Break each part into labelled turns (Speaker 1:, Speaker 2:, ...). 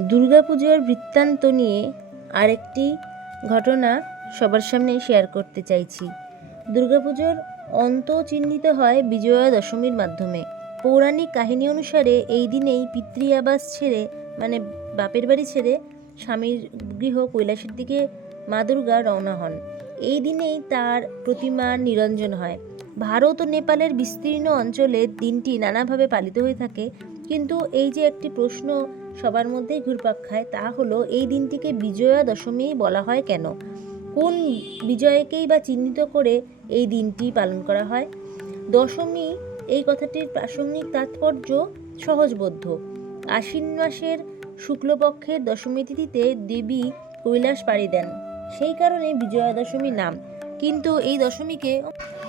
Speaker 1: দুর্গাপুজোর বৃত্তান্ত নিয়ে আরেকটি ঘটনা সবার সামনে শেয়ার করতে চাইছি। দুর্গাপুজোর অন্ত চিহ্নিত হয় বিজয়া দশমীর মাধ্যমে। পৌরাণিক কাহিনী অনুসারে এই দিনেই পিতৃ আবাস ছেড়ে মানে বাপের বাড়ি ছেড়ে স্বামীর গৃহ কৈলাসের দিকে মা দুর্গা রওনা হন। এই দিনেই তার প্রতিমার নিরঞ্জন হয়। ভারত ও নেপালের বিস্তীর্ণ অঞ্চলে দিনটি নানাভাবে পালিত হয়ে থাকে। কিন্তু এই যে একটি প্রশ্ন সবার মধ্যেই ঘুরপাক খায়, তা হলো, এই দিনটিকে বিজয়া দশমী বলা হয় কেন? কোন বিজয়কেই বা চিহ্নিত করে এই দিনটি পালন করা হয়? দশমী, এই কথাটির প্রাসঙ্গিক তাৎপর্য সহজবোধ্য। আশ্বিন মাসের শুক্লপক্ষের দশমী তিথিতে দেবী কৈলাস পাড়ি দেন। সেই কারণে বিজয়া দশমী নাম। কিন্তু এই দশমীকে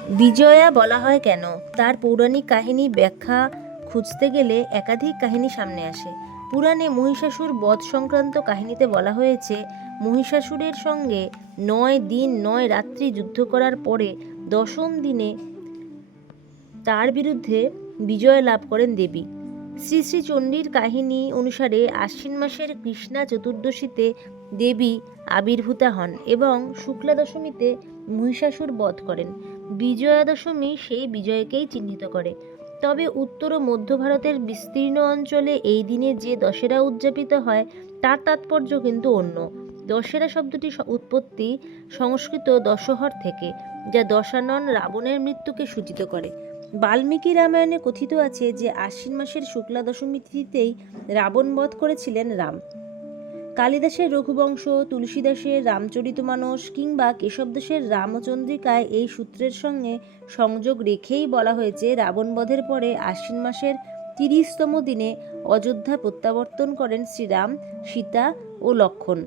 Speaker 1: বিজয়া বলা হয় কেন? তার পৌরাণিক কাহিনী ব্যাখ্যা খুঁজতে গেলে একাধিক কাহিনী সামনে আসে। পুরাণে মহিষাসুর বধ সংক্রান্ত কাহিনীতে বলা হয়েছে, মহিষাসুরের সঙ্গে নয় দিন নয় রাত্রি যুদ্ধ করার পরে দশম দিনে তার বিরুদ্ধে বিজয় লাভ করেন দেবী। শ্রী শ্রী চণ্ডীর কাহিনী অনুসারে আশ্বিন মাসের কৃষ্ণা চতুর্দশীতে দেবী আবির্ভূতা হন এবং শুক্লা দশমীতে মহিষাসুর বধ করেন। বিজয়া দশমী সেই বিজয়কেই চিহ্নিত করে। তবে উত্তর ও মধ্য ভারতের বিস্তীর্ণ অঞ্চলে এই দিনে যে দশেরা উদযাপিত হয়, তার তাৎপর্য কিন্তু অন্য। দশেরা শব্দটি উৎপত্তি সংস্কৃত দশহর থেকে, যা দশানন রাবণের মৃত্যুকে সূচিত করে। বাল্মীকি রামায়ণে কথিত আছে যে আশ্বিন মাসের শুক্লা দশমী তিথিতেই রাবণ বধ করেছিলেন রাম। কালিদাসের রঘুবংশ, তুলসীদাসের রামচরিতমানস কিংবা কেশবদাসের রামচন্দ্রিকায় এই সূত্রের সঙ্গে সংযোগ রেখেই বলা হয়েছে, রাবণ বধের পরে আশ্বিন মাসের তিরিশতম দিনে অযোধ্যা প্রত্যাবর্তন করেন শ্রীরাম, সীতা ও লক্ষণ।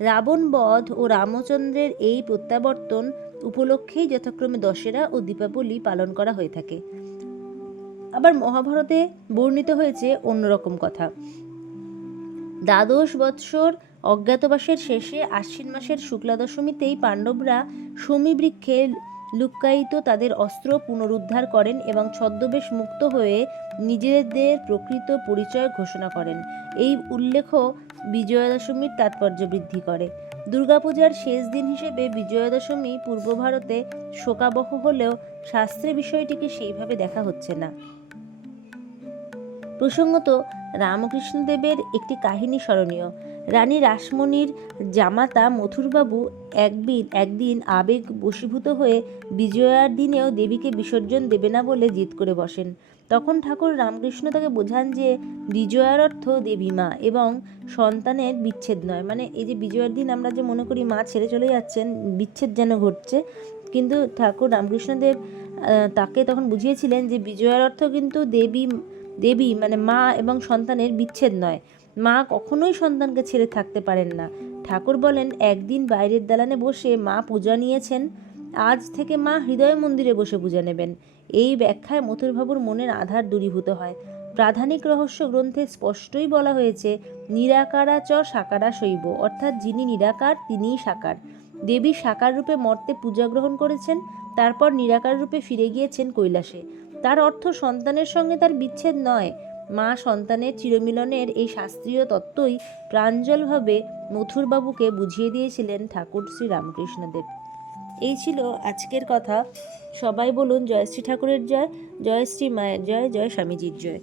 Speaker 1: রাবণ বধ ও রামচন্দ্রের এই প্রত্যাবর্তন উপলক্ষেই যথাক্রমে দশেরা ও দীপাবলি পালন করা হয়ে থাকে। আবার মহাভারতে বর্ণিত হয়েছে অন্যরকম কথা। দ্বাদশ বৎসর অজ্ঞাতবাসের শেষে আশ্বিন মাসের শুক্লা দশমীতেই পাণ্ডবরা শমী বৃক্ষে লুক্কায়িত তাদের অস্ত্র পুনরুদ্ধার করেন এবং ছদ্মবেশ মুক্ত হয়ে নিজেদের প্রকৃত পরিচয় ঘোষণা করেন। এই উল্লেখ বিজয়া দশমীর তাৎপর্য বৃদ্ধি করে। দুর্গাপূজার শেষ দিন হিসেবে বিজয়া দশমী পূর্ব ভারতে শোকাবহ হলেও শাস্ত্রে বিষয়টিকে সেইভাবে দেখা হচ্ছে না। প্রসঙ্গত, রামকৃষ্ণদেবের একটি কাহিনী স্মরণীয়। রানী রাসমণির জামাতা মথুরবাবু একদিন একদিন আবেগ বশীভূত হয়ে বিজয়ার দিনেও দেবীকে বিসর্জন দেবে না বলে জিদ করে বসেন। তখন ঠাকুর রামকৃষ্ণ তাকে বোঝান যে, বিজয়ার অর্থ দেবী মা এবং সন্তানের বিচ্ছেদ নয়। মানে এই যে বিজয়ার দিন আমরা যে মনে করি মা ছেড়ে চলে যাচ্ছেন, বিচ্ছেদ যেন ঘটছে, কিন্তু ঠাকুর রামকৃষ্ণদেব তাকে তখন বুঝিয়েছিলেন যে বিজয়ার অর্থ কিন্তু দেবী দেবী মানে মা এবং সন্তানের বিচ্ছেদ নয়। মা কখনোই সন্তানকে ছেড়ে থাকতে পারেন না। ঠাকুর বলেন, একদিন বাইরের দালানে বসে মা পূজা নিয়েছেন। আজ থেকে মা হৃদয় মন্দিরে বসে পূজা নেবেন। এই ব্যাখ্যায় মথুরবাবুর মনের আধার দূরীভূত হয়। প্রাধানিক রহস্য গ্রন্থে স্পষ্টই বলা হয়েছে, নিরাকারা চ সাকারা শৈব। অর্থাৎ যিনি নিরাকার, তিনিই সাকার। দেবী সাকার রূপে মর্তে পূজা গ্রহণ করেছেন, তারপর নিরাকার রূপে ফিরে গিয়েছেন কৈলাসে। তার অর্থ সন্তানের সঙ্গে তার বিচ্ছেদ নয়। মা সন্তানের চিরমিলনের এই শাস্ত্রীয় তত্ত্বই প্রাঞ্জলভাবে মথুরবাবুকে বুঝিয়ে দিয়েছিলেন ঠাকুর শ্রী রামকৃষ্ণদেব এই ছিল আজকের কথা। সবাই বলুন, জয়শ্রী ঠাকুরের জয়, জয়শ্রী মায়ের জয় জয় স্বামীজির জয়।